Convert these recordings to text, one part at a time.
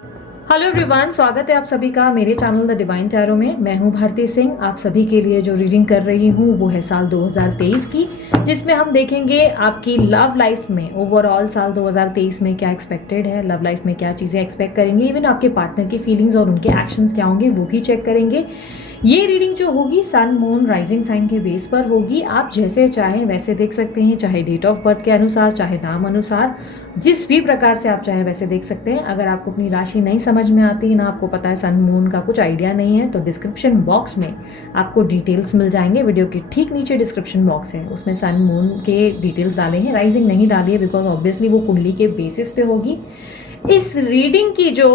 Hello everyone, स्वागत है आप सभी का मेरे चैनल द डिवाइन टैरो में। मैं हूं भारती सिंह। आप सभी के लिए जो रीडिंग कर रही हूं वो है साल 2023 की, जिसमें हम देखेंगे आपकी लव लाइफ में ओवरऑल साल 2023 में क्या एक्सपेक्टेड है, लव लाइफ में क्या चीज़ें एक्सपेक्ट करेंगे, इवन आपके पार्टनर की फीलिंग्स और उनके एक्शंस क्या होंगे वो भी चेक करेंगे। ये रीडिंग जो होगी सन मून राइजिंग साइन के बेस पर होगी। आप जैसे चाहें वैसे देख सकते हैं, चाहे डेट ऑफ बर्थ के अनुसार, चाहे नाम अनुसार, जिस भी प्रकार से आप चाहे वैसे देख सकते हैं। अगर आपको अपनी राशि नहीं समझ में आती, ना आपको पता है सन मून का कुछ आइडिया नहीं है, तो डिस्क्रिप्शन बॉक्स में आपको डिटेल्स मिल जाएंगे। वीडियो के ठीक नीचे डिस्क्रिप्शन बॉक्स है, उसमें सन मून के डिटेल्स डाले हैं। राइजिंग नहीं डाली है बिकॉज ऑब्वियसली वो कुंडली के बेसिस पे होगी। इस रीडिंग की जो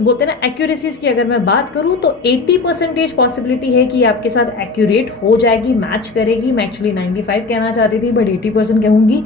बोलते हैं ना एक्यूरेसीज की अगर मैं बात करूं तो 80% पॉसिबिलिटी है कि आपके साथ एक्यूरेट हो जाएगी, मैच करेगी। मैं एक्चुअली 95 कहना चाहती थी बट 80% कहूंगी।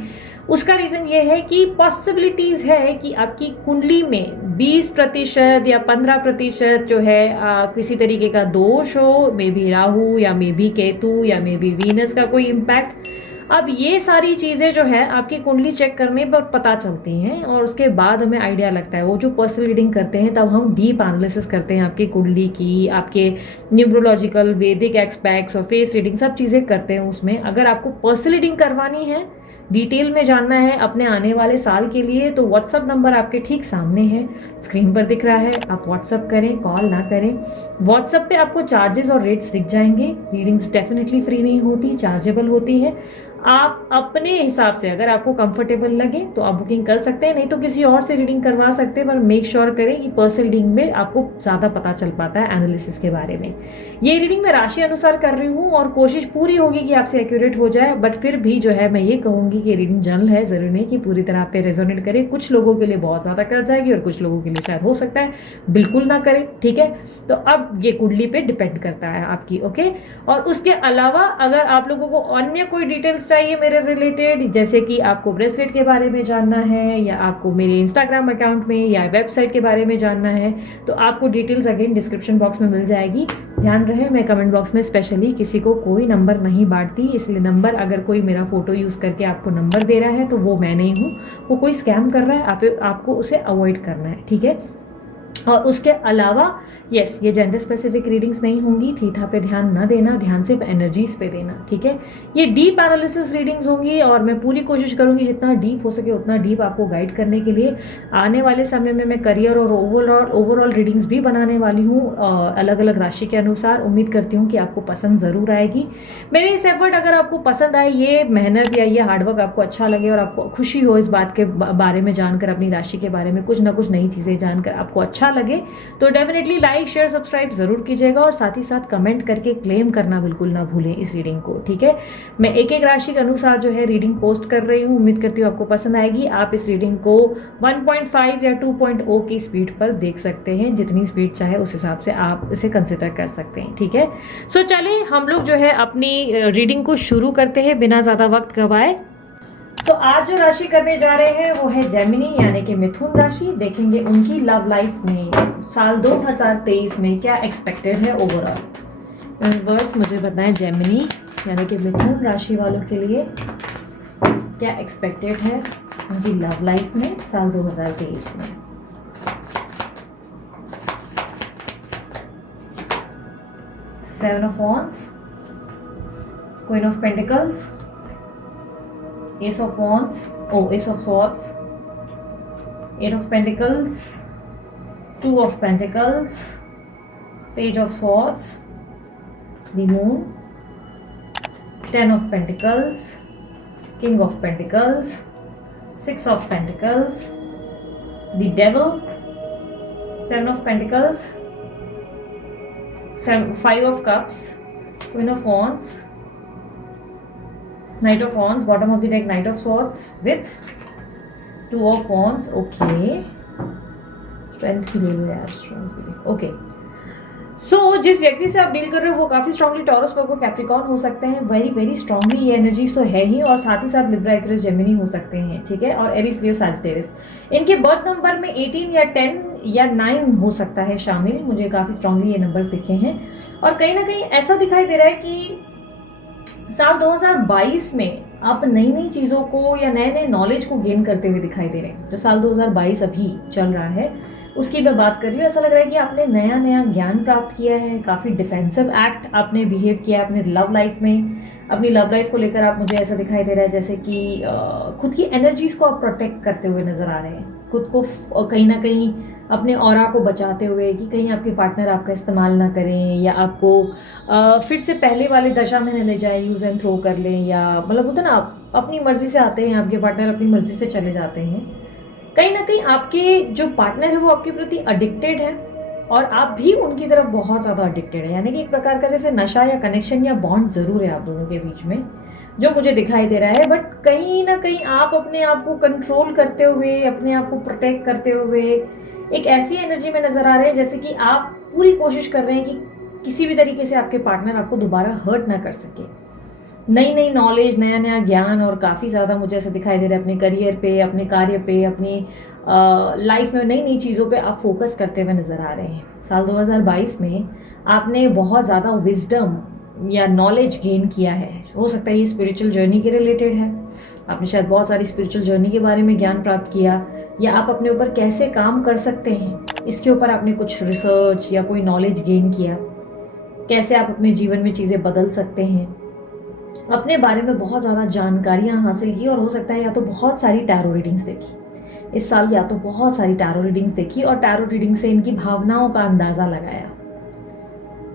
उसका रीजन ये है कि पॉसिबिलिटीज है कि आपकी कुंडली में 20% या 15% जो है किसी तरीके का दोष हो, मे बी राहु या मे बी केतु या मे बी वीनस का कोई इम्पैक्ट। अब ये सारी चीज़ें जो है आपकी कुंडली चेक करने पर पता चलती हैं और उसके बाद हमें आइडिया लगता है। वो जो पर्सनल रीडिंग करते हैं तब हम डीप एनालिसिस करते हैं आपकी कुंडली की, आपके न्यूमरोलॉजिकल वैदिक एस्पेक्ट्स और फेस रीडिंग सब चीज़ें करते हैं उसमें। अगर आपको पर्सनल रीडिंग करवानी है, डिटेल में जानना है अपने आने वाले साल के लिए, तो व्हाट्सअप नंबर आपके ठीक सामने है, स्क्रीन पर दिख रहा है। आप व्हाट्सअप करें, कॉल ना करें। व्हाट्सअप पे आपको चार्जेस और रेट्स दिख जाएंगे। रीडिंग्स डेफिनेटली फ्री नहीं होती, चार्जेबल होती है। आप अपने हिसाब से अगर आपको कंफर्टेबल लगे तो आप बुकिंग कर सकते हैं, नहीं तो किसी और से रीडिंग करवा सकते हैं। पर मेक श्योर करें कि पर्सनल रीडिंग में आपको ज़्यादा पता चल पाता है एनालिसिस के बारे में। ये रीडिंग मैं राशि अनुसार कर रही हूँ और कोशिश पूरी होगी कि आपसे एक्यूरेट हो जाए, बट फिर भी जो है मैं ये कहूँगी कि रीडिंग जनरल है, ज़रूरी नहीं कि पूरी तरह आप पे रेजोनेट करे। कुछ लोगों के लिए बहुत ज़्यादा कर जाएगी और कुछ लोगों के लिए शायद हो सकता है बिल्कुल ना करे, ठीक है। तो अब ये कुंडली पे डिपेंड करता है आपकी, ओके। और उसके अलावा अगर आप लोगों को अन्य कोई डिटेल्स चाहिए मेरे रिलेटेड, जैसे कि आपको ब्रेसलेट के बारे में जानना है या आपको मेरे इंस्टाग्राम अकाउंट में या वेबसाइट के बारे में जानना है, तो आपको डिटेल्स अगेन डिस्क्रिप्शन बॉक्स में मिल जाएगी। ध्यान रहे मैं कमेंट बॉक्स में स्पेशली किसी को कोई नंबर नहीं बांटती, इसलिए नंबर अगर कोई मेरा फोटो यूज़ करके आपको नंबर दे रहा है तो वो मैं नहीं हूँ, वो कोई स्कैम कर रहा है। आपको उसे अवॉइड करना है, ठीक है। और उसके अलावा यस, ये जेंडर स्पेसिफिक रीडिंग्स नहीं होंगी। थीथा पे ध्यान ना देना, ध्यान सिर्फ एनर्जीज पे देना, ठीक है। ये डीप एनालिसिस रीडिंग्स होंगी और मैं पूरी कोशिश करूंगी जितना डीप हो सके उतना डीप आपको गाइड करने के लिए। आने वाले समय में मैं करियर और ओवरऑल रीडिंग्स भी बनाने वाली हूँ अलग अलग राशि के अनुसार। उम्मीद करती हूँ कि आपको पसंद ज़रूर आएगी। मेरे इस एफर्ट अगर आपको पसंद आए, ये मेहनत या ये हार्डवर्क आपको अच्छा लगे और आपको खुशी हो इस बात के बारे में जानकर, अपनी राशि के बारे में कुछ ना कुछ नई चीज़ें जानकर आपको अच्छा लगे, तो डेफिनेटली लाइक शेयर सब्सक्राइब जरूर कीजिएगा और साथ ही साथ कमेंट करके क्लेम करना बिल्कुल ना भूलें इस रीडिंग को, ठीक है। मैं एक एक राशि के अनुसार जो है रीडिंग पोस्ट कर रही हूँ। उम्मीद करती हूँ आपको पसंद आएगी। आप इस रीडिंग को 1.5 या 2.0 की स्पीड पर देख सकते हैं, जितनी स्पीड चाहे उस हिसाब से आप इसे कंसिडर कर सकते हैं, ठीक है। सो चलिए हम लोग जो है अपनी रीडिंग को शुरू करते हैं बिना ज़्यादा वक्त गवाए। तो आज जो राशि करने जा रहे हैं वो है जेमिनी यानी कि मिथुन राशि। देखेंगे उनकी लव लाइफ में साल 2023 में क्या एक्सपेक्टेड है ओवरऑल। यूनिवर्स मुझे बताएं जेमिनी यानी कि मिथुन राशि वालों के लिए क्या एक्सपेक्टेड है उनकी लव लाइफ में साल 2023 में। Seven of wands, queen of pentacles, Ace of Wands, Ace of Swords, Eight of Pentacles, Two of Pentacles, Page of Swords, the Moon, Ten of Pentacles, King of Pentacles, Six of Pentacles, the Devil, Seven of Pentacles, Five of Cups, Queen of Wands, Knight of Wands, bottom of the deck Knight of Swords with Two of Wands, okay. Strength की ले लो यार, strength की। Okay, सो जिस व्यक्ति से आप deal कर रहे हो वो काफी स्ट्रांगली टॉरस वर्गो कैप्रिकॉर्न हो सकते हैं। वेरी वेरी स्ट्रांगली ये एनर्जीज तो है ही, और साथ ही साथ लिब्रा एक्वेरियस जेमिनी हो सकते हैं, ठीक है। और एरीज लियो सैजिटेरियस, इनके बर्थ नंबर में 18 या 10 या 9 हो सकता है शामिल। मुझे काफी स्ट्रांगली ये नंबर्स दिखे हैं और कहीं ना कहीं ऐसा दिखाई दे रहा है कि साल 2022 में आप नई नई चीज़ों को या नए नए नॉलेज को गेन करते हुए दिखाई दे रहे हैं। जो साल 2022 अभी चल रहा है उसकी मैं बात कर रही हूँ। ऐसा लग रहा है कि आपने नया नया ज्ञान प्राप्त किया है, काफ़ी डिफेंसिव एक्ट आपने बिहेव किया है अपने लव लाइफ में। अपनी लव लाइफ को लेकर आप, मुझे ऐसा दिखाई दे रहा है जैसे कि खुद की एनर्जीज को आप प्रोटेक्ट करते हुए नजर आ रहे हैं, खुद को कहीं ना कहीं अपने ऑरा को बचाते हुए कि कहीं आपके पार्टनर आपका इस्तेमाल ना करें या आपको फिर से पहले वाली दशा में न ले जाए, यूज़ एंड थ्रो कर लें, या मतलब होता ना आप अपनी मर्जी से आते हैं, आपके पार्टनर अपनी मर्जी से चले जाते हैं। कहीं ना कहीं आपके जो पार्टनर है वो आपके प्रति अडिक्टेड है और आप भी उनकी तरफ बहुत ज़्यादा अडिक्टेड है, यानी कि एक प्रकार का जैसे नशा या कनेक्शन या बॉन्ड ज़रूर है आप दोनों के बीच में, जो मुझे दिखाई दे रहा है। बट कहीं ना कहीं आप अपने आप को कंट्रोल करते हुए, अपने आप को प्रोटेक्ट करते हुए एक ऐसी एनर्जी में नजर आ रहे हैं जैसे कि आप पूरी कोशिश कर रहे हैं कि किसी भी तरीके से आपके पार्टनर आपको दोबारा हर्ट ना कर सके। नई नई नॉलेज, नया नया ज्ञान और काफ़ी ज़्यादा मुझे ऐसा दिखाई दे रहा है अपने करियर पे, अपने कार्य पे, अपनी लाइफ में नई नई चीज़ों पे आप फोकस करते हुए नज़र आ रहे हैं। साल 2022 में आपने बहुत ज़्यादा विजडम या नॉलेज गेन किया है। हो सकता है ये स्पिरिचुअल जर्नी के रिलेटेड है, आपने शायद बहुत सारी स्पिरिचुअल जर्नी के बारे में ज्ञान प्राप्त किया, या आप अपने ऊपर कैसे काम कर सकते हैं इसके ऊपर आपने कुछ रिसर्च या कोई नॉलेज गेन किया, कैसे आप अपने जीवन में चीज़ें बदल सकते हैं, अपने बारे में बहुत ज़्यादा जानकारियाँ हासिल की। और हो सकता है या तो बहुत सारी टैरो रीडिंग्स देखी इस साल, या तो बहुत सारी टैरो रीडिंग्स देखी और टैरो रीडिंग से इनकी भावनाओं का अंदाज़ा लगाया।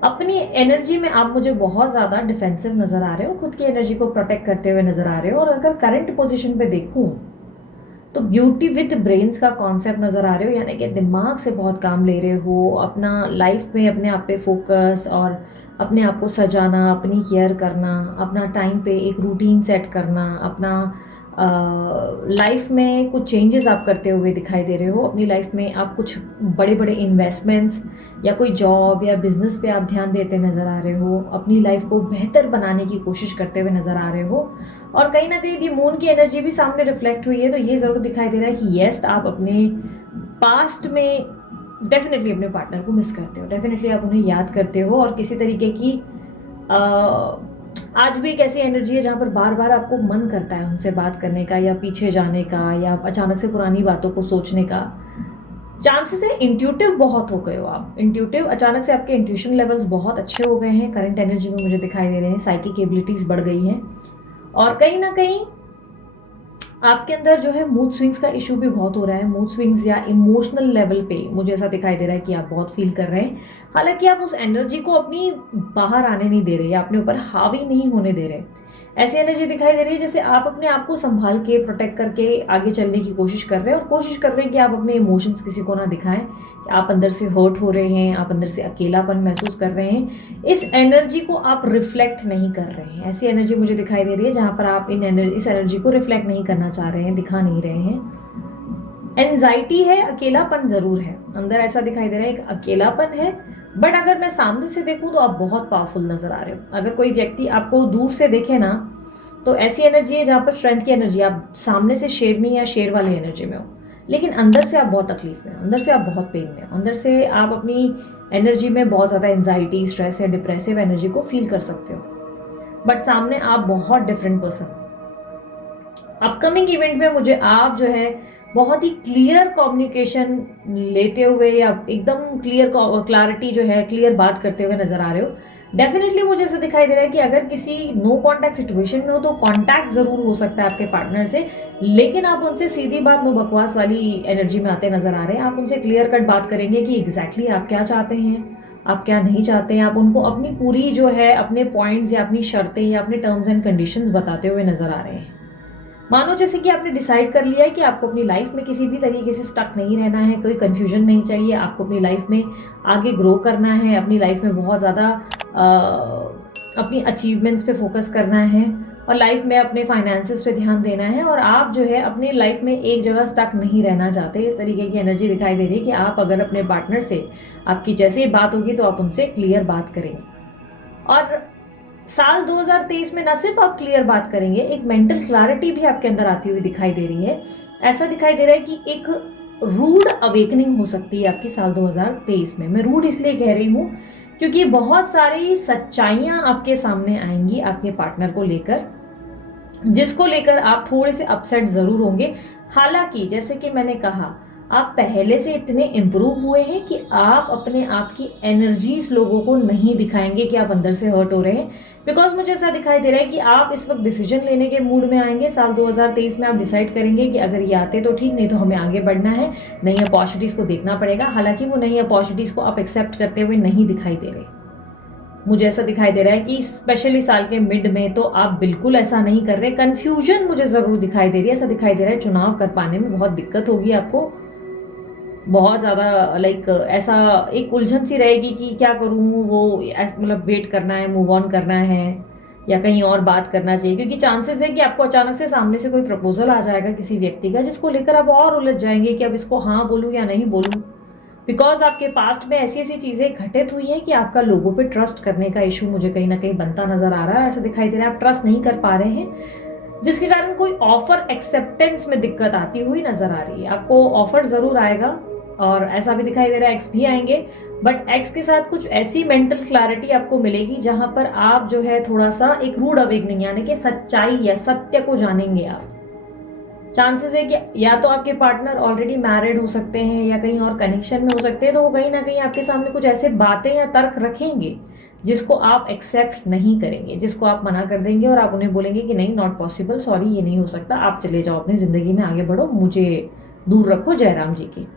अपनी एनर्जी में आप मुझे बहुत ज़्यादा डिफेंसिव नज़र आ रहे हो, खुद की एनर्जी को प्रोटेक्ट करते हुए नज़र आ रहे हो। और अगर करंट पोजीशन पे देखूं तो ब्यूटी विद ब्रेन्स का कॉन्सेप्ट नज़र आ रहे हो, यानी कि दिमाग से बहुत काम ले रहे हो, अपना लाइफ में अपने आप पे फोकस और अपने आप को सजाना, अपनी केयर करना, अपना टाइम पे एक रूटीन सेट करना, अपना लाइफ में कुछ चेंजेस आप करते हुए दिखाई दे रहे हो। अपनी लाइफ में आप कुछ बड़े बड़े इन्वेस्टमेंट्स या कोई जॉब या बिजनेस पे आप ध्यान देते नज़र आ रहे हो, अपनी लाइफ को बेहतर बनाने की कोशिश करते हुए नज़र आ रहे हो। और कहीं ना कहीं ये मून की एनर्जी भी सामने रिफ्लेक्ट हुई है, तो ये ज़रूर दिखाई दे रहा है कि येस, आप अपने पास्ट में डेफिनेटली अपने पार्टनर को मिस करते हो, डेफिनेटली आप उन्हें याद करते हो। और किसी तरीके की आज भी एक ऐसी एनर्जी है जहाँ पर बार बार आपको मन करता है उनसे बात करने का या पीछे जाने का या अचानक से पुरानी बातों को सोचने का। चांसेस है इंट्यूटिव बहुत हो गए हो आप, इंट्यूटिव, अचानक से आपके इंट्यूशन लेवल्स बहुत अच्छे हो गए हैं, करंट एनर्जी में मुझे दिखाई दे रहे हैं, साइकिक एबिलिटीज बढ़ गई हैं। और कहीं ना कहीं आपके अंदर जो है मूड स्विंग्स का इशू भी बहुत हो रहा है, मूड स्विंग्स या इमोशनल लेवल पे मुझे ऐसा दिखाई दे रहा है कि आप बहुत फील कर रहे हैं। हालांकि आप उस एनर्जी को अपनी बाहर आने नहीं दे रहे या अपने ऊपर हावी नहीं होने दे रहे। ऐसी एनर्जी दिखाई दे रही है जैसे आप अपने आप को संभाल के प्रोटेक्ट करके आगे चलने की कोशिश कर रहे हैं और कोशिश कर रहे हैं कि आप अपने इमोशंस किसी को ना दिखाएं, कि आप अंदर से हर्ट हो रहे हैं, आप अंदर से अकेलापन महसूस कर रहे हैं। इस एनर्जी को आप रिफ्लेक्ट नहीं कर रहे हैं। ऐसी एनर्जी मुझे दिखाई दे रही है जहां पर आप इस एनर्जी को रिफ्लेक्ट नहीं करना चाह रहे हैं, दिखा नहीं रहे हैं। एंजाइटी है, अकेलापन जरूर है अंदर, ऐसा दिखाई दे रहा है, एक अकेलापन है। बट अगर मैं सामने से देखूं तो आप बहुत पावरफुल नजर आ रहे हो। अगर कोई व्यक्ति आपको दूर से देखे ना तो ऐसी एनर्जी है जहाँ पर स्ट्रेंथ की एनर्जी, आप सामने से शेरनी या शेर वाली एनर्जी में हो, लेकिन अंदर से आप बहुत तकलीफ में हो, अंदर से आप बहुत पेन में हो, अंदर से आप अपनी एनर्जी में बहुत ज़्यादा एंजाइटी, स्ट्रेस या डिप्रेसिव एनर्जी को फील कर सकते हो। बट सामने आप बहुत डिफरेंट पर्सन। अपकमिंग इवेंट में मुझे आप जो है बहुत ही क्लियर कम्युनिकेशन लेते हुए या एकदम क्लैरिटी जो है, क्लियर बात करते हुए नजर आ रहे हो। डेफिनेटली मुझे ऐसा दिखाई दे रहा है कि अगर किसी नो कांटेक्ट सिचुएशन में हो तो कांटेक्ट जरूर हो सकता है आपके पार्टनर से, लेकिन आप उनसे सीधी बात, नो बकवास वाली एनर्जी में आते नजर आ रहे हैं। आप उनसे क्लियर कट बात करेंगे कि एग्जैक्टली आप क्या चाहते हैं, आप क्या नहीं चाहते हैं। आप उनको अपनी पूरी जो है अपने पॉइंट्स या अपनी शर्तें या अपने टर्म्स एंड कंडीशंस बताते हुए नजर आ रहे हैं। मानो जैसे कि आपने डिसाइड कर लिया है कि आपको अपनी लाइफ में किसी भी तरीके से स्टक नहीं रहना है, कोई कंफ्यूजन नहीं चाहिए, आपको अपनी लाइफ में आगे ग्रो करना है, अपनी लाइफ में बहुत ज़्यादा अपनी अचीवमेंट्स पे फोकस करना है और लाइफ में अपने फाइनेंसेस पे ध्यान देना है। और आप जो है अपनी लाइफ में एक जगह स्टक नहीं रहना चाहते। इस तरीके की एनर्जी दिखाई दे रही है कि आप अगर अपने पार्टनर से आपकी जैसे ही बात होगी तो आप उनसे क्लियर बात करेंगे। और साल 2023 में न सिर्फ आप क्लियर बात करेंगे, एक मेंटल क्लैरिटी भी आपके अंदर आती हुई दिखाई दे रही है। ऐसा दिखाई दे रहा है कि एक रूड अवेकनिंग हो सकती है आपकी साल 2023 में। मैं रूड इसलिए कह रही हूँ क्योंकि बहुत सारी सच्चाइयां आपके सामने आएंगी आपके पार्टनर को लेकर, जिसको लेकर आप थोड़े से अपसेट जरूर होंगे। हालांकि जैसे कि मैंने कहा, आप पहले से इतने इम्प्रूव हुए हैं कि आप अपने आप की एनर्जीज लोगों को नहीं दिखाएंगे कि आप अंदर से हर्ट हो रहे हैं। बिकॉज मुझे ऐसा दिखाई दे रहा है कि आप इस वक्त डिसीजन लेने के मूड में आएंगे। साल 2023 में आप डिसाइड करेंगे कि अगर ये आते तो ठीक, नहीं तो हमें आगे बढ़ना है, नई अपॉर्चुनिटीज को देखना पड़ेगा। हालांकि वो नई अपॉर्चुनिटीज को आप एक्सेप्ट करते हुए नहीं दिखाई दे रहे। मुझे ऐसा दिखाई दे रहा है कि स्पेशली साल के मिड में तो आप बिल्कुल ऐसा नहीं कर रहे। कंफ्यूजन मुझे जरूर दिखाई दे रही है। ऐसा दिखाई दे रहा है चुनाव कर पाने में बहुत दिक्कत होगी आपको, बहुत ज़्यादा लाइक ऐसा एक उलझन सी रहेगी कि क्या करूँ, वो मतलब वेट करना है, मूव ऑन करना है या कहीं और बात करना चाहिए। क्योंकि चांसेस है कि आपको अचानक से सामने से कोई प्रपोजल आ जाएगा किसी व्यक्ति का, जिसको लेकर आप और उलझ जाएंगे कि अब इसको हाँ बोलूँ या नहीं बोलूँ। बिकॉज आपके पास्ट में ऐसी ऐसी चीज़ें घटित हुई हैं कि आपका लोगों पे ट्रस्ट करने का इशू मुझे कहीं ना कहीं बनता नजर आ रहा है। ऐसा दिखाई दे रहा है आप ट्रस्ट नहीं कर पा रहे हैं, जिसके कारण कोई ऑफर एक्सेप्टेंस में दिक्कत आती हुई नजर आ रही है। आपको ऑफर जरूर आएगा और ऐसा भी दिखाई दे रहा है एक्स भी आएंगे, बट एक्स के साथ कुछ ऐसी मेंटल क्लैरिटी आपको मिलेगी जहां पर आप जो है थोड़ा सा एक रूड अवेकनिंग यानी कि सच्चाई या सत्य को जानेंगे आप। चांसेस है कि या तो आपके पार्टनर ऑलरेडी मैरिड हो सकते हैं या कहीं और कनेक्शन में हो सकते हैं, तो वो कहीं ना कहीं आपके सामने कुछ ऐसे बातें या तर्क रखेंगे जिसको आप एक्सेप्ट नहीं करेंगे, जिसको आप मना कर देंगे और आप उन्हें बोलेंगे कि नहीं, नॉट पॉसिबल, सॉरी, ये नहीं हो सकता, आप चले जाओ अपनी जिंदगी में, आगे बढ़ो, मुझे दूर रखो जयराम जी की।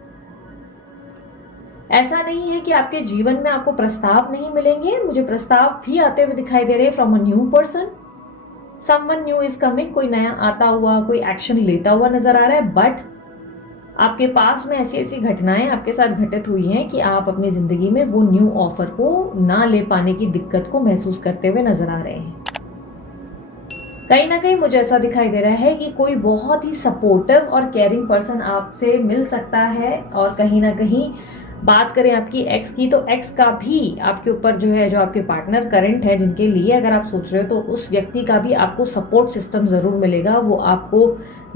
ऐसा नहीं है कि आपके जीवन में आपको प्रस्ताव नहीं मिलेंगे, मुझे प्रस्ताव भी आते हुए दिखाई दे रहे हैं from a new person. Someone new is coming, कोई नया आता हुआ, कोई एक्शन लेता हुआ नजर आ रहा है। बट आपके पास में ऐसी ऐसी घटनाएं आपके साथ घटित हुई हैं कि आप अपनी जिंदगी में वो न्यू ऑफर को ना ले पाने की दिक्कत को महसूस करते हुए नजर आ रहे हैं। कहीं ना कहीं मुझे ऐसा दिखाई दे रहा है कि कोई बहुत ही सपोर्टिव और केयरिंग पर्सन आपसे मिल सकता है। और कहीं ना कहीं बात करें आपकी एक्स की, तो एक्स का भी आपके ऊपर जो है, जो आपके पार्टनर करंट है जिनके लिए अगर आप सोच रहे हो, तो उस व्यक्ति का भी आपको सपोर्ट सिस्टम जरूर मिलेगा। वो आपको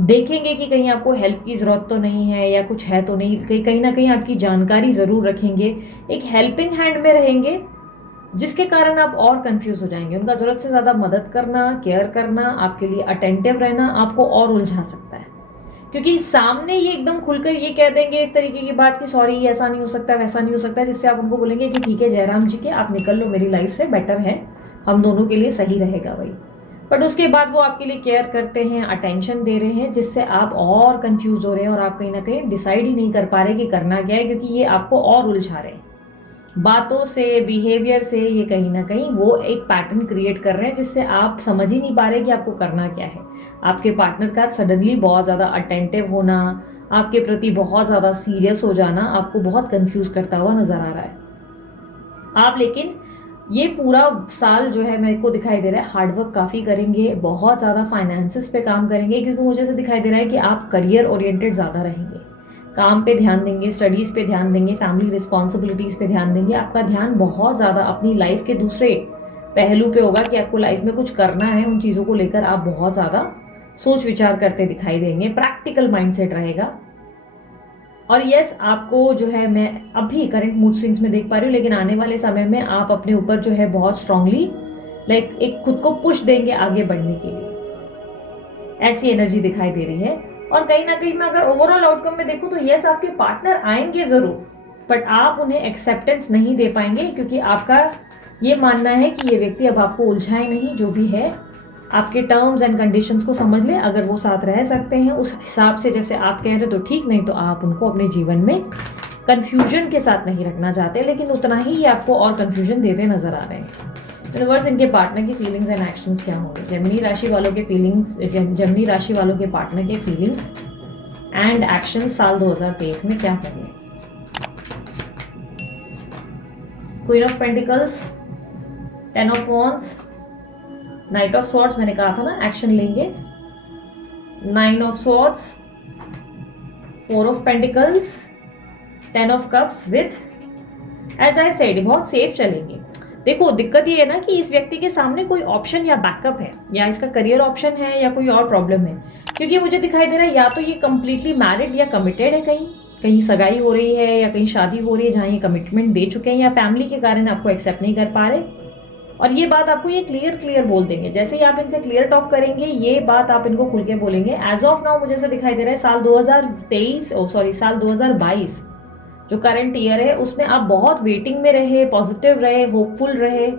देखेंगे कि कहीं आपको हेल्प की जरूरत तो नहीं है या कुछ है तो नहीं, कहीं ना कहीं आपकी जानकारी जरूर रखेंगे, एक हेल्पिंग हैंड में रहेंगे, जिसके कारण आप और कंफ्यूज हो जाएंगे। उनका जरूरत से ज्यादा मदद करना, केयर करना, आपके लिए अटेंटिव रहना आपको और उलझा सकता है। क्योंकि सामने ये एकदम खुलकर ये कह देंगे इस तरीके की बात कि सॉरी, ऐसा नहीं हो सकता, वैसा नहीं हो सकता, जिससे आप उनको बोलेंगे कि ठीक है जयराम जी के, आप निकल लो मेरी लाइफ से, बेटर है, हम दोनों के लिए सही रहेगा भाई। बट उसके बाद वो आपके लिए केयर करते हैं, अटेंशन दे रहे हैं, जिससे आप और कंफ्यूज हो रहे हैं और आप कहीं ना कहीं डिसाइड ही नहीं कर पा रहे कि करना क्या है, क्योंकि ये आपको और उलझा रहे हैं बातों से, बिहेवियर से। ये कहीं ना कहीं वो एक पैटर्न क्रिएट कर रहे हैं जिससे आप समझ ही नहीं पा रहे कि आपको करना क्या है। आपके पार्टनर का सडनली बहुत ज़्यादा अटेंटिव होना, आपके प्रति बहुत ज़्यादा सीरियस हो जाना आपको बहुत कंफ्यूज करता हुआ नजर आ रहा है। आप लेकिन ये पूरा साल जो है मेरे को दिखाई दे रहा है हार्डवर्क काफ़ी करेंगे, बहुत ज़्यादा फाइनेंसिस पे काम करेंगे, क्योंकि मुझे ऐसा दिखाई दे रहा है कि आप करियर ओरिएंटेड ज़्यादा रहेंगे, काम पे ध्यान देंगे, स्टडीज़ पे ध्यान देंगे, फैमिली रिस्पॉन्सिबिलिटीज़ पे ध्यान देंगे। आपका ध्यान बहुत ज़्यादा अपनी लाइफ के दूसरे पहलू पे होगा कि आपको लाइफ में कुछ करना है, उन चीज़ों को लेकर आप बहुत ज़्यादा सोच विचार करते दिखाई देंगे, प्रैक्टिकल माइंडसेट रहेगा। और यस, आपको जो है मैं अभी करंट मूड स्विंग्स में देख पा रही हूँ, लेकिन आने वाले समय में आप अपने ऊपर जो है बहुत स्ट्रांगली लाइक एक खुद को पुश देंगे आगे बढ़ने के लिए, ऐसी एनर्जी दिखाई दे रही है। और कहीं ना कहीं मैं अगर ओवरऑल आउटकम में देखूं तो यस, आपके पार्टनर आएंगे जरूर, बट आप उन्हें एक्सेप्टेंस नहीं दे पाएंगे, क्योंकि आपका ये मानना है कि ये व्यक्ति अब आपको उलझाए नहीं, जो भी है आपके टर्म्स एंड कंडीशंस को समझ ले, अगर वो साथ रह सकते हैं उस हिसाब से जैसे आप कह रहे हो तो ठीक, नहीं तो आप उनको अपने जीवन में कंफ्यूजन के साथ नहीं रखना चाहते, लेकिन उतना ही ये आपको और कंफ्यूजन देते नजर आ रहे हैं। यूनिवर्स, इनके पार्टनर की फीलिंग्स एंड एक्शंस क्या होंगे? जेमिनी राशि वालों के फीलिंग्स, जेमिनी राशि वालों के पार्टनर के फीलिंग्स एंड एक्शंस साल 2023 में क्या होंगे? Queen of pentacles, 10 of wands, knight of swords, मैंने कहा था ना एक्शन लेंगे, 9 of swords, 4 of pentacles, 10 of cups with, as I said, बहुत सेफ चलेंगे। देखो, दिक्कत ये है ना कि इस व्यक्ति के सामने कोई ऑप्शन या बैकअप है, या इसका करियर ऑप्शन है या कोई और प्रॉब्लम है, क्योंकि मुझे दिखाई दे रहा है या तो ये कंप्लीटली मैरिड या कमिटेड है, कहीं कहीं सगाई हो रही है या कहीं शादी हो रही है जहाँ ये कमिटमेंट दे चुके हैं, या फैमिली के कारण आपको एक्सेप्ट नहीं कर पा रहे, और ये बात आपको ये क्लियर बोल देंगे। जैसे ही आप इनसे क्लियर टॉक करेंगे, ये बात आप इनको खुल के बोलेंगे। एज ऑफ नाउ मुझे ऐसा दिखाई दे रहा है साल 2022 जो करंट ईयर है उसमें आप बहुत वेटिंग में रहे, पॉजिटिव रहे, होपफुल रहे,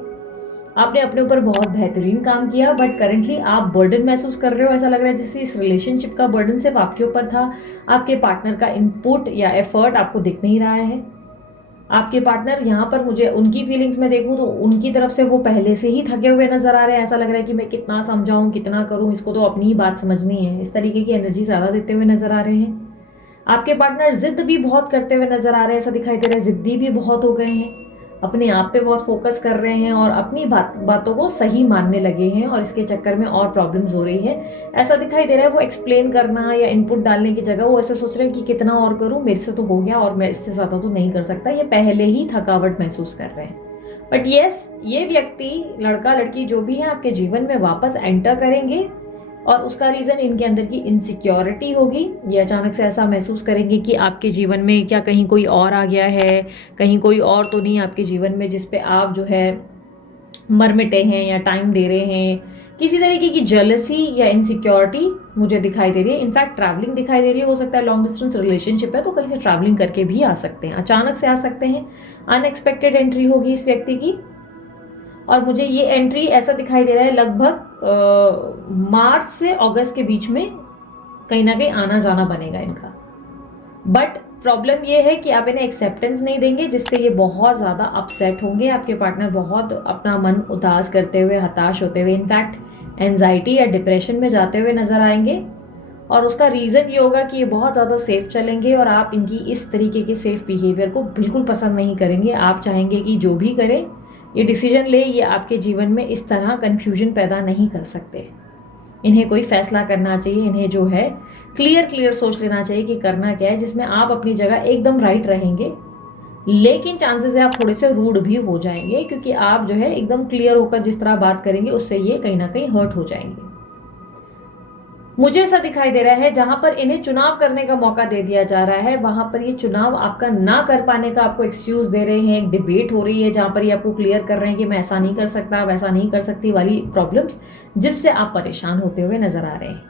आपने अपने ऊपर बहुत बेहतरीन काम किया, बट करंटली आप बर्डन महसूस कर रहे हो। ऐसा लग रहा है जैसे इस रिलेशनशिप का बर्डन सिर्फ आपके ऊपर था, आपके पार्टनर का इनपुट या एफर्ट आपको दिख नहीं रहा है। आपके पार्टनर यहाँ पर, मुझे उनकी फीलिंग्स में देखूं तो उनकी तरफ से वो पहले से ही थके हुए नजर आ रहे हैं। ऐसा लग रहा है कि मैं कितना समझाऊं, कितना करूं, इसको तो अपनी ही बात समझनी है, इस तरीके की एनर्जी ज्यादा देते हुए नजर आ रहे हैं। आपके पार्टनर जिद भी बहुत करते हुए नजर आ रहे हैं, ऐसा दिखाई दे रहा है जिद्दी भी बहुत हो गए हैं, अपने आप पे बहुत फोकस कर रहे हैं और अपनी बातों को सही मानने लगे हैं, और इसके चक्कर में और प्रॉब्लम्स हो रही है। ऐसा दिखाई दे रहा है वो एक्सप्लेन करना या इनपुट डालने की जगह वो ऐसे सोच रहे हैं कि कितना और करूं, मेरे से तो हो गया और मैं इससे ज्यादा तो नहीं कर सकता। ये पहले ही थकावट महसूस कर रहे हैं। बट यस, ये व्यक्ति, लड़का लड़की जो भी है, आपके जीवन में वापस एंटर करेंगे और उसका रीज़न इनके अंदर की इनसिक्योरिटी होगी। ये अचानक से ऐसा महसूस करेंगे कि आपके जीवन में क्या कहीं कोई और आ गया है, कहीं कोई और तो नहीं आपके जीवन में जिस पे आप जो है मर मिटे हैं या टाइम दे रहे हैं। किसी तरीके की जेलसी या इनसिक्योरिटी मुझे दिखाई दे रही है। इनफैक्ट ट्रैवलिंग दिखाई दे रही है। हो सकता है लॉन्ग डिस्टेंस रिलेशनशिप है तो कहीं से ट्रैवलिंग करके भी आ सकते हैं, अचानक से आ सकते हैं। अनएक्सपेक्टेड एंट्री होगी इस व्यक्ति की, और मुझे ये एंट्री ऐसा दिखाई दे रहा है लगभग मार्च से अगस्त के बीच में कहीं ना कहीं आना जाना बनेगा इनका। बट प्रॉब्लम ये है कि आप इन्हें एक्सेप्टेंस नहीं देंगे, जिससे ये बहुत ज़्यादा अपसेट होंगे। आपके पार्टनर बहुत अपना मन उदास करते हुए, हताश होते हुए, इनफैक्ट एंजाइटी या डिप्रेशन में जाते हुए नजर आएंगे। और उसका रीज़न ये होगा कि ये बहुत ज़्यादा सेफ चलेंगे और आप इनकी इस तरीके के सेफ बिहेवियर को बिल्कुल पसंद नहीं करेंगे। आप चाहेंगे कि जो भी करें, ये डिसीजन ले, ये आपके जीवन में इस तरह कन्फ्यूजन पैदा नहीं कर सकते। इन्हें कोई फैसला करना चाहिए, इन्हें जो है क्लियर सोच लेना चाहिए कि करना क्या है, जिसमें आप अपनी जगह एकदम राइट रहेंगे। लेकिन चांसेस है आप थोड़े से रूड भी हो जाएंगे, क्योंकि आप जो है एकदम क्लियर होकर जिस तरह बात करेंगे उससे ये कहीं ना कहीं हर्ट हो जाएंगे। मुझे ऐसा दिखाई दे रहा है जहां पर इन्हें चुनाव करने का मौका दे दिया जा रहा है, वहां पर ये चुनाव आपका ना कर पाने का आपको एक्सक्यूज दे रहे हैं। एक डिबेट हो रही है जहां पर ये आपको क्लियर कर रहे हैं कि मैं ऐसा नहीं कर सकता, वैसा नहीं कर सकती वाली प्रॉब्लम्स, जिससे आप परेशान होते हुए नजर आ रहे हैं,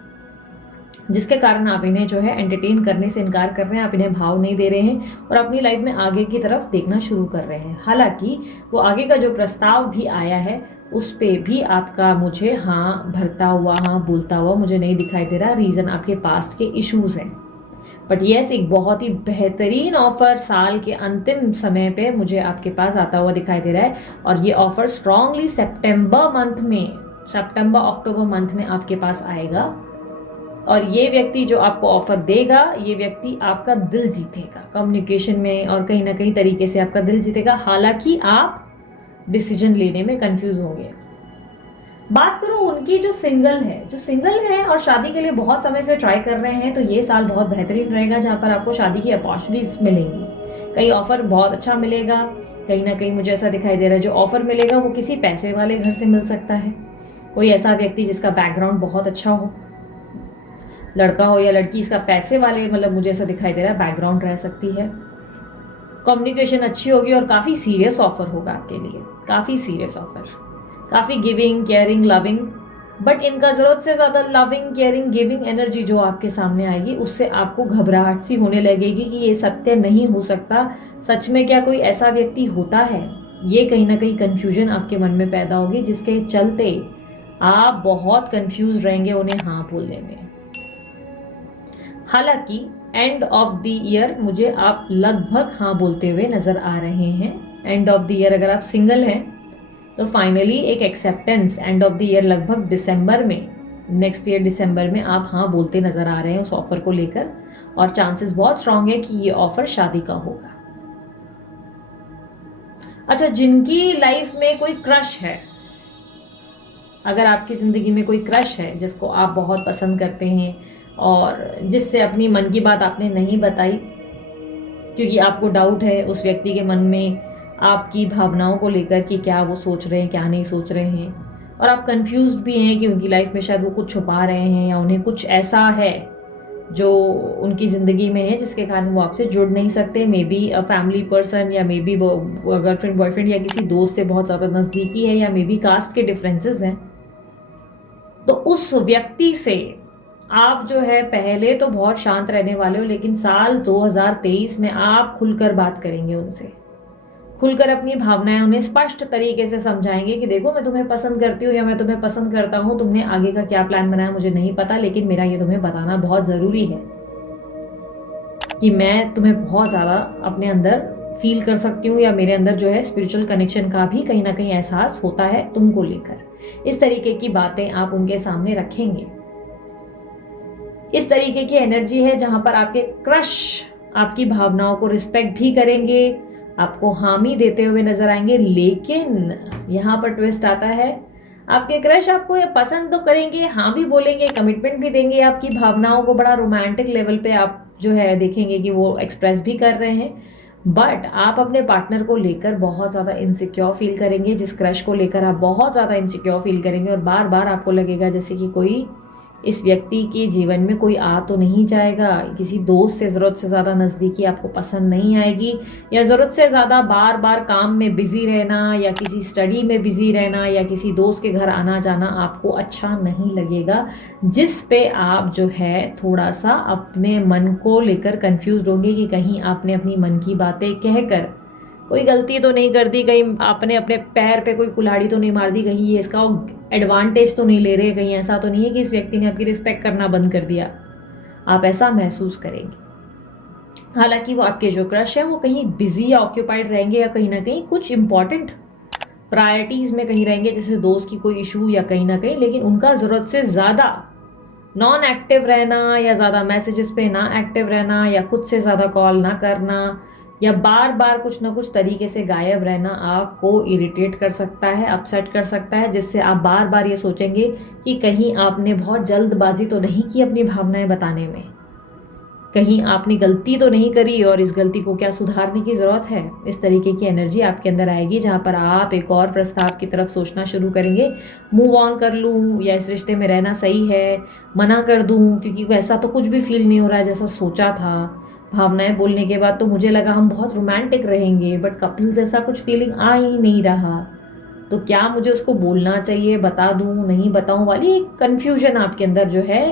जिसके कारण आप इन्हें जो है एंटरटेन करने से इनकार कर रहे हैं। आप इन्हें भाव नहीं दे रहे हैं और अपनी लाइफ में आगे की तरफ देखना शुरू कर रहे हैं। हालांकि वो आगे का जो प्रस्ताव भी आया है उस पे भी आपका मुझे हाँ भरता हुआ, हाँ बोलता हुआ मुझे नहीं दिखाई दे रहा। रीज़न आपके पास्ट के इश्यूज हैं। बट यस, एक बहुत ही बेहतरीन ऑफर साल के अंतिम समय पे मुझे आपके पास आता हुआ दिखाई दे रहा है, और ये ऑफर स्ट्रांगली सितंबर अक्टूबर मंथ में आपके पास आएगा। और ये व्यक्ति जो आपको ऑफर देगा, ये व्यक्ति आपका दिल जीतेगा कम्युनिकेशन में, और कहीं ना कहीं तरीके से आपका दिल जीतेगा। हालांकि आप डिसीजन लेने में कंफ्यूज होंगे। बात करो उनकी जो सिंगल है और शादी के लिए बहुत समय से ट्राई कर रहे हैं, तो ये साल बहुत बेहतरीन रहेगा जहां पर आपको शादी की अपॉर्चुनिटीज मिलेंगी। कई ऑफर बहुत अच्छा मिलेगा। कहीं ना कहीं मुझे ऐसा दिखाई दे रहा है जो ऑफर मिलेगा वो किसी पैसे वाले घर से मिल सकता है। कोई ऐसा व्यक्ति जिसका बैकग्राउंड बहुत अच्छा हो, लड़का हो या लड़की, इसका पैसे वाले, मतलब मुझे ऐसा दिखाई दे रहा है बैकग्राउंड रह सकती है। कम्युनिकेशन अच्छी होगी और काफ़ी सीरियस ऑफर होगा आपके लिए, काफ़ी सीरियस ऑफर, काफ़ी गिविंग, केयरिंग, लविंग। बट इनका ज़रूरत से ज़्यादा लविंग, केयरिंग, गिविंग एनर्जी जो आपके सामने आएगी उससे आपको घबराहट सी होने लगेगी कि ये सत्य नहीं हो सकता। सच में क्या कोई ऐसा व्यक्ति होता है? ये कहीं ना कहीं कन्फ्यूजन आपके मन में पैदा होगी, जिसके चलते आप बहुत कन्फ्यूज रहेंगे उन्हें हाँ बोलने में। हालांकि एंड ऑफ द ईयर मुझे आप लगभग हाँ बोलते हुए नजर आ रहे हैं। एंड ऑफ द ईयर अगर आप सिंगल हैं तो फाइनली एक acceptance end of the year लगभग दिसंबर में, नेक्स्ट ईयर दिसंबर में आप हाँ बोलते नजर आ रहे हैं उस ऑफर को लेकर, और चांसेस बहुत स्ट्रांग है कि ये ऑफर शादी का होगा। अच्छा, जिनकी लाइफ में कोई क्रश है, अगर आपकी जिंदगी में कोई क्रश है जिसको आप बहुत पसंद करते हैं और जिससे अपनी मन की बात आपने नहीं बताई क्योंकि आपको डाउट है उस व्यक्ति के मन में आपकी भावनाओं को लेकर कि क्या वो सोच रहे हैं, क्या नहीं सोच रहे हैं, और आप कंफ्यूज्ड भी हैं कि उनकी लाइफ में शायद वो कुछ छुपा रहे हैं या उन्हें कुछ ऐसा है जो उनकी ज़िंदगी में है, जिसके कारण वो आपसे जुड़ नहीं सकते। May be a family person, या मे बी गर्लफ्रेंड बॉयफ्रेंड, या किसी दोस्त से बहुत ज़्यादा नज़दीकी है, या मे बी कास्ट के डिफरेंसेस हैं। तो उस व्यक्ति से आप जो है पहले तो बहुत शांत रहने वाले हो, लेकिन साल 2023 में आप खुलकर बात करेंगे उनसे, खुलकर अपनी भावनाएं उन्हें स्पष्ट तरीके से समझाएंगे कि देखो, मैं तुम्हें पसंद करती हूँ या मैं तुम्हें पसंद करता हूँ, तुमने आगे का क्या प्लान बनाया मुझे नहीं पता, लेकिन मेरा ये तुम्हें बताना बहुत ज़रूरी है कि मैं तुम्हें बहुत ज़्यादा अपने अंदर फील कर सकती हूँ, या मेरे अंदर जो है स्पिरिचुअल कनेक्शन का भी कहीं ना कहीं एहसास होता है तुमको लेकर। इस तरीके की बातें आप उनके सामने रखेंगे। इस तरीके की एनर्जी है जहां पर आपके क्रश आपकी भावनाओं को रिस्पेक्ट भी करेंगे, आपको हामी देते हुए नजर आएंगे। लेकिन यहाँ पर ट्विस्ट आता है, आपके क्रश आपको ये पसंद तो करेंगे, हाँ भी बोलेंगे, कमिटमेंट भी देंगे, आपकी भावनाओं को बड़ा रोमांटिक लेवल पे आप जो है देखेंगे कि वो एक्सप्रेस भी कर रहे हैं। बट आप अपने पार्टनर को लेकर बहुत ज़्यादा इनसिक्योर फील करेंगे, जिस क्रश को लेकर आप बहुत ज़्यादा इनसिक्योर फील करेंगे, और बार बार आपको लगेगा जैसे कि कोई इस व्यक्ति के जीवन में कोई आ तो नहीं जाएगा। किसी दोस्त से ज़रूरत से ज़्यादा नज़दीकी आपको पसंद नहीं आएगी, या ज़रूरत से ज़्यादा बार बार काम में बिज़ी रहना, या किसी स्टडी में बिज़ी रहना, या किसी दोस्त के घर आना जाना आपको अच्छा नहीं लगेगा, जिस पे आप जो है थोड़ा सा अपने मन को लेकर कंफ्यूज होंगे कि कहीं आपने अपनी मन की बातें कहकर कोई गलती तो नहीं कर दी, कहीं आपने अपने पैर पे कोई कुल्हाड़ी तो नहीं मार दी, कहीं ये इसका एडवांटेज तो नहीं ले रहे, कहीं ऐसा तो नहीं है कि इस व्यक्ति ने आपकी रिस्पेक्ट करना बंद कर दिया। आप ऐसा महसूस करेंगे। हालांकि वो आपके जो क्रश है वो कहीं बिजी या ऑक्यूपाइड रहेंगे, या कहीं ना कहीं कुछ इंपॉर्टेंट प्रायोरिटीज में कहीं रहेंगे, जैसे दोस्त की कोई इशू या कहीं ना कहीं, लेकिन उनका ज़रूरत से ज़्यादा नॉन एक्टिव रहना, या ज़्यादा मैसेजेस पे ना एक्टिव रहना, या खुद से ज़्यादा कॉल ना करना, या बार बार कुछ ना कुछ तरीके से गायब रहना आपको इरिटेट कर सकता है, अपसेट कर सकता है, जिससे आप बार बार ये सोचेंगे कि कहीं आपने बहुत जल्दबाजी तो नहीं की अपनी भावनाएं बताने में, कहीं आपने गलती तो नहीं करी और इस गलती को क्या सुधारने की ज़रूरत है। इस तरीके की एनर्जी आपके अंदर आएगी, जहाँ पर आप एक और प्रस्ताव की तरफ सोचना शुरू करेंगे। मूव ऑन कर लूँ, या इस रिश्ते में रहना सही है, मना कर दूँ, क्योंकि वैसा तो कुछ भी फील नहीं हो रहा है जैसा सोचा था। भावनाएं बोलने के बाद तो मुझे लगा हम बहुत रोमांटिक रहेंगे, बट कपिल जैसा कुछ फीलिंग आ ही नहीं रहा, तो क्या मुझे उसको बोलना चाहिए, बता दूं नहीं बताऊं वाली एक कन्फ्यूजन आपके अंदर जो है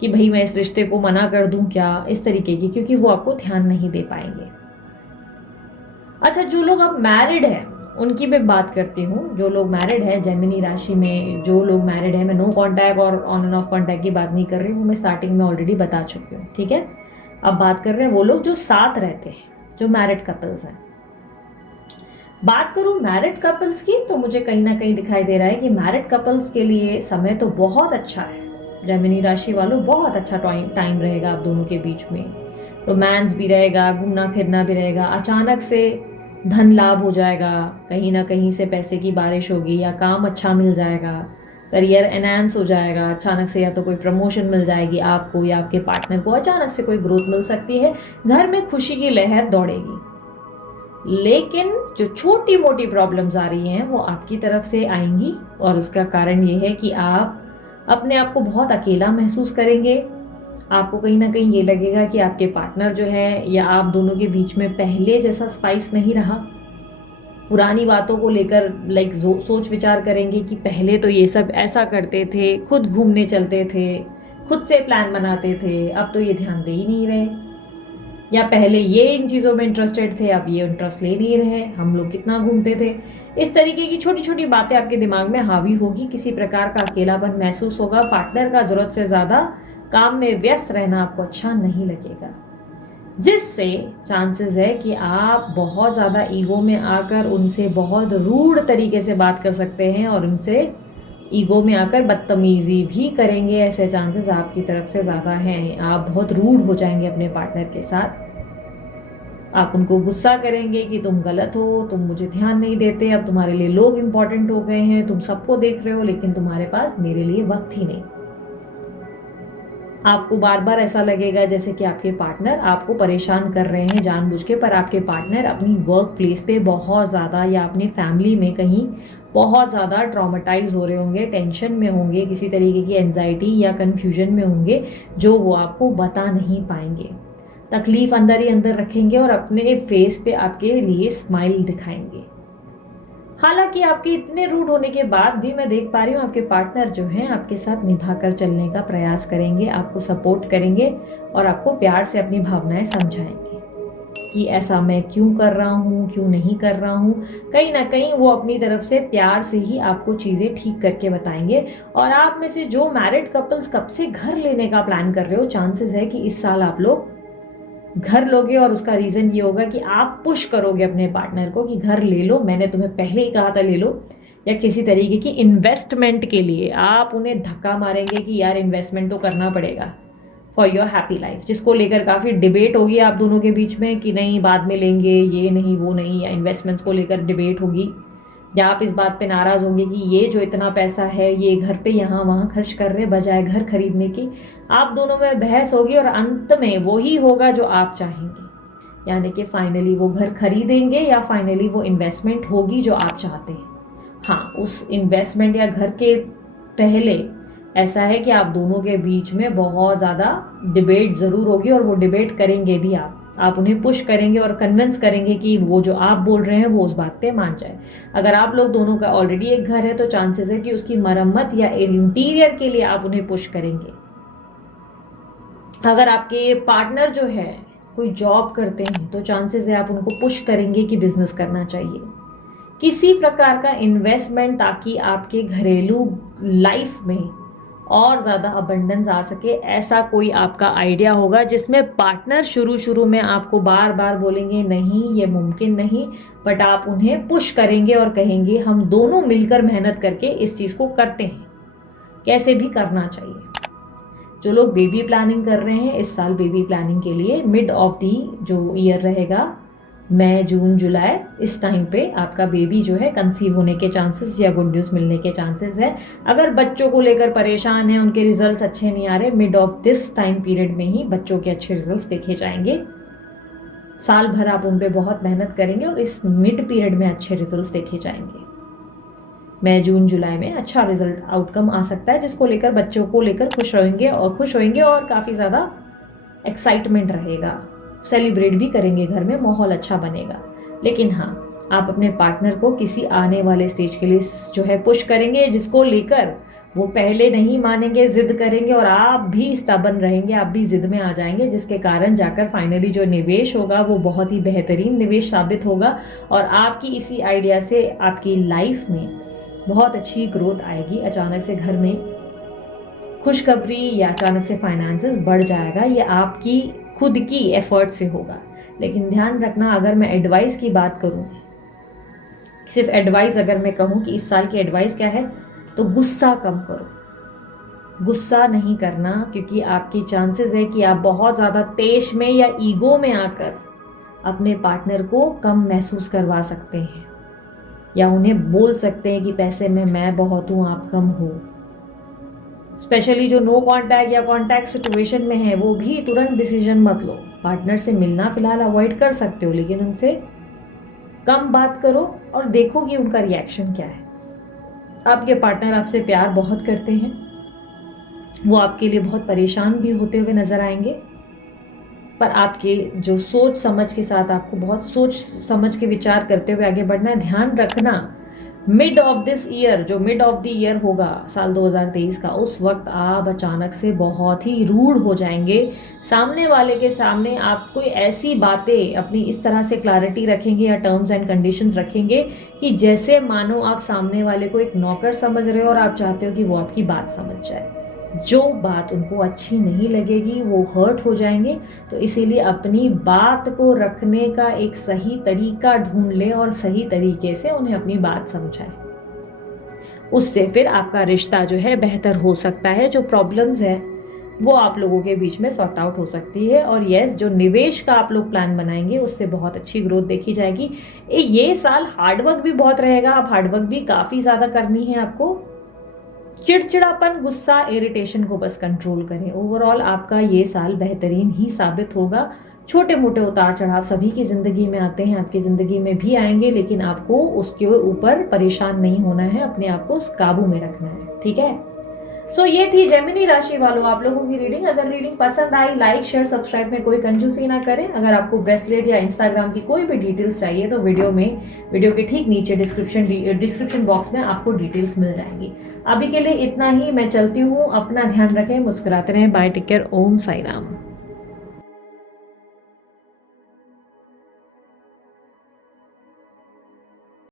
कि भाई मैं इस रिश्ते को मना कर दूं क्या, इस तरीके की, क्योंकि वो आपको ध्यान नहीं दे पाएंगे। अच्छा, जो लोग अब मैरिड हैं उनकी मैं बात करती हूँ। जो लोग मैरिड है जेमिनी राशि में, जो लोग मैरिड है, मैं नो कॉन्टैक्ट और ऑन एंड ऑफ कॉन्टैक्ट की बात नहीं कर रही हूँ, मैं स्टार्टिंग में ऑलरेडी बता चुकी हूँ, ठीक है। अब बात कर रहे हैं वो लोग जो साथ रहते हैं, जो मैरिड कपल्स हैं। बात करूं मैरिड कपल्स की, तो मुझे कहीं ना कहीं दिखाई दे रहा है कि मैरिड कपल्स के लिए समय तो बहुत अच्छा है। जेमिनी राशि वालों, बहुत अच्छा टाइम रहेगा आप दोनों के बीच में। रोमांस भी रहेगा, घूमना फिरना भी रहेगा, अचानक से धन लाभ हो जाएगा, कहीं ना कहीं से पैसे की बारिश होगी, या काम अच्छा मिल जाएगा, करियर एनहांस हो जाएगा, अचानक से या तो कोई प्रमोशन मिल जाएगी आपको या आपके पार्टनर को, अचानक से कोई ग्रोथ मिल सकती है, घर में खुशी की लहर दौड़ेगी। लेकिन जो छोटी मोटी प्रॉब्लम्स आ रही हैं वो आपकी तरफ से आएंगी, और उसका कारण ये है कि आप अपने आप को बहुत अकेला महसूस करेंगे। आपको कहीं ना कहीं ये लगेगा कि आपके पार्टनर जो है या आप दोनों के बीच में पहले जैसा स्पाइस नहीं रहा। पुरानी बातों को लेकर सोच विचार करेंगे कि पहले तो ये सब ऐसा करते थे, खुद घूमने चलते थे, खुद से प्लान बनाते थे, अब तो ये ध्यान दे ही नहीं रहे, या पहले ये इन चीज़ों में इंटरेस्टेड थे, अब ये इंटरेस्ट ले नहीं रहे, हम लोग कितना घूमते थे। इस तरीके की छोटी छोटी बातें आपके दिमाग में हावी होगी, किसी प्रकार का अकेलापन महसूस होगा, पार्टनर का ज़रूरत से ज़्यादा काम में व्यस्त रहना आपको अच्छा नहीं लगेगा, जिससे चांसेस है कि आप बहुत ज़्यादा ईगो में आकर उनसे बहुत रूड तरीके से बात कर सकते हैं, और उनसे ईगो में आकर बदतमीजी भी करेंगे। ऐसे चांसेस आपकी तरफ से ज़्यादा हैं। आप बहुत रूड हो जाएंगे अपने पार्टनर के साथ, आप उनको गुस्सा करेंगे कि तुम गलत हो, तुम मुझे ध्यान नहीं देते, अब तुम्हारे लिए लोग इंपॉर्टेंट हो गए हैं, तुम सबको देख रहे हो लेकिन तुम्हारे पास मेरे लिए वक्त ही नहीं। आपको बार बार ऐसा लगेगा जैसे कि आपके पार्टनर आपको परेशान कर रहे हैं जानबूझ के, पर आपके पार्टनर अपनी वर्क प्लेस पे बहुत ज़्यादा या अपनी फैमिली में कहीं बहुत ज़्यादा ट्रॉमेटाइज हो रहे होंगे, टेंशन में होंगे, किसी तरीके की एंजाइटी या कन्फ्यूजन में होंगे जो वो आपको बता नहीं पाएंगे। तकलीफ अंदर ही अंदर रखेंगे और अपने फेस पे आपके लिए स्माइल दिखाएंगे। हालांकि आपके इतने रूड होने के बाद भी मैं देख पा रही हूँ आपके पार्टनर जो हैं आपके साथ निभाकर चलने का प्रयास करेंगे, आपको सपोर्ट करेंगे और आपको प्यार से अपनी भावनाएं समझाएंगे कि ऐसा मैं क्यों कर रहा हूँ, क्यों नहीं कर रहा हूँ। कहीं ना कहीं वो अपनी तरफ से प्यार से ही आपको चीज़ें ठीक करके बताएंगे। और आप में से जो मैरिड कपल्स कब से घर लेने का प्लान कर रहे हो, चांसेस है कि इस साल आप लोग घर लोगे। और उसका रीज़न ये होगा कि आप पुश करोगे अपने पार्टनर को कि घर ले लो, मैंने तुम्हें पहले ही कहा था ले लो। या किसी तरीके की इन्वेस्टमेंट के लिए आप उन्हें धक्का मारेंगे कि यार इन्वेस्टमेंट तो करना पड़ेगा फॉर योर हैप्पी लाइफ, जिसको लेकर काफ़ी डिबेट होगी आप दोनों के बीच में कि नहीं बाद में लेंगे, ये नहीं वो नहीं, या इन्वेस्टमेंट्स को लेकर डिबेट होगी। या आप इस बात पे नाराज़ होंगे कि ये जो इतना पैसा है ये घर पे यहाँ वहाँ खर्च कर रहे बजाय घर खरीदने की। आप दोनों में बहस होगी और अंत में वही होगा जो आप चाहेंगे, यानी कि फाइनली वो घर खरीदेंगे या फाइनली वो इन्वेस्टमेंट होगी जो आप चाहते हैं। हाँ, उस इन्वेस्टमेंट या घर के पहले ऐसा है कि आप दोनों के बीच में बहुत ज़्यादा डिबेट ज़रूर होगी और वो डिबेट करेंगे भी आप उन्हें पुश करेंगे और कन्विंस करेंगे कि वो जो आप बोल रहे हैं वो उस बात पे मान जाए। अगर आप लोग दोनों का ऑलरेडी एक घर है तो चांसेस है कि उसकी मरम्मत या इंटीरियर के लिए आप उन्हें पुश करेंगे। अगर आपके पार्टनर जो है कोई जॉब करते हैं तो चांसेस है आप उनको पुश करेंगे कि बिजनेस करना चाहिए, किसी प्रकार का इन्वेस्टमेंट, ताकि आपके घरेलू लाइफ में और ज़्यादा अबंडेंस आ सके। ऐसा कोई आपका आइडिया होगा जिसमें पार्टनर शुरू में आपको बार बार बोलेंगे नहीं ये मुमकिन नहीं, बट आप उन्हें पुश करेंगे और कहेंगे हम दोनों मिलकर मेहनत करके इस चीज़ को करते हैं, कैसे भी करना चाहिए। जो लोग बेबी प्लानिंग कर रहे हैं इस साल बेबी प्लानिंग के लिए मिड ऑफ दी जो ईयर रहेगा, मई जून जुलाई, इस टाइम पे आपका बेबी जो है कंसीव होने के चांसेस या गुड न्यूज़ मिलने के चांसेस है। अगर बच्चों को लेकर परेशान है, उनके रिजल्ट्स अच्छे नहीं आ रहे, mid of this time period में ही बच्चों के अच्छे रिजल्ट्स देखे जाएंगे। साल भर आप उन पे बहुत मेहनत करेंगे और इस मिड पीरियड में अच्छे रिजल्ट्स देखे जाएंगे। मई जून जुलाई में अच्छा रिजल्ट आउटकम आ सकता है, जिसको लेकर बच्चों को लेकर खुश होंगे और काफ़ी ज़्यादा एक्साइटमेंट रहेगा, सेलिब्रेट भी करेंगे, घर में माहौल अच्छा बनेगा। लेकिन हाँ, आप अपने पार्टनर को किसी आने वाले स्टेज के लिए जो है पुश करेंगे, जिसको लेकर वो पहले नहीं मानेंगे, जिद करेंगे और आप भी स्टबन रहेंगे, आप भी जिद में आ जाएंगे, जिसके कारण जाकर फाइनली जो निवेश होगा वो बहुत ही बेहतरीन निवेश साबित होगा और आपकी इसी आइडिया से आपकी लाइफ में बहुत अच्छी ग्रोथ आएगी। अचानक से घर में खुशखबरी या अचानक से फाइनेंसेस बढ़ जाएगा, ये आपकी खुद की एफर्ट से होगा। लेकिन ध्यान रखना, अगर मैं एडवाइस की बात करूं, सिर्फ एडवाइस अगर मैं कहूं कि इस साल की एडवाइस क्या है, तो गुस्सा कम करो। गुस्सा नहीं करना, क्योंकि आपकी चांसेस है कि आप बहुत ज़्यादा तेज में या ईगो में आकर अपने पार्टनर को कम महसूस करवा सकते हैं या उन्हें बोल सकते हैं कि पैसे में मैं बहुत हूँ, आप कम हो। स्पेशली जो नो कांटेक्ट या कांटेक्ट सिचुएशन में है वो भी तुरंत डिसीजन मत लो। पार्टनर से मिलना फिलहाल अवॉइड कर सकते हो, लेकिन उनसे कम बात करो और देखो कि उनका रिएक्शन क्या है। आपके पार्टनर आपसे प्यार बहुत करते हैं, वो आपके लिए बहुत परेशान भी होते हुए नजर आएंगे, पर आपके जो सोच समझ के साथ आपको बहुत सोच समझ के विचार करते हुए आगे बढ़ना है। ध्यान रखना, मिड ऑफ दिस ईयर, जो मिड ऑफ द ईयर होगा साल 2023 का, उस वक्त आप अचानक से बहुत ही रूड हो जाएंगे। सामने वाले के सामने आप कोई ऐसी बातें अपनी इस तरह से क्लैरिटी रखेंगे या टर्म्स एंड कंडीशंस रखेंगे कि जैसे मानो आप सामने वाले को एक नौकर समझ रहे हो और आप चाहते हो कि वो आपकी बात समझ जाए। जो बात उनको अच्छी नहीं लगेगी वो हर्ट हो जाएंगे। तो इसीलिए अपनी बात को रखने का एक सही तरीका ढूंढ लें और सही तरीके से उन्हें अपनी बात समझाएं। उससे फिर आपका रिश्ता जो है बेहतर हो सकता है। जो प्रॉब्लम्स है वो आप लोगों के बीच में सॉर्ट आउट हो सकती है। और यस, जो निवेश का आप लोग प्लान बनाएंगे उससे बहुत अच्छी ग्रोथ देखी जाएगी। ये साल हार्डवर्क भी बहुत रहेगा, आप हार्डवर्क भी काफ़ी ज़्यादा करनी है आपको। चिड़चिड़ापन, गुस्सा, इरिटेशन को बस कंट्रोल करें। ओवरऑल आपका ये साल बेहतरीन ही साबित होगा। छोटे मोटे उतार चढ़ाव सभी की ज़िंदगी में आते हैं, आपकी ज़िंदगी में भी आएंगे, लेकिन आपको उसके ऊपर परेशान नहीं होना है, अपने आप को काबू में रखना है, ठीक है। सो ये थी जेमिनी राशि वालों आप लोगों की रीडिंग। अगर रीडिंग पसंद आई, लाइक शेयर सब्सक्राइब में कोई कंजूसी ना करें। अगर आपको ब्रेसलेट या इंस्टाग्राम की कोई भी डिटेल्स चाहिए तो वीडियो के ठीक नीचे डिस्क्रिप्शन बॉक्स में आपको डिटेल्स मिल जाएंगी। अभी के लिए इतना ही, मैं चलती हूँ, अपना ध्यान रखें, मुस्कुराते रहें, बाय, टेक केयर, ओम साई राम।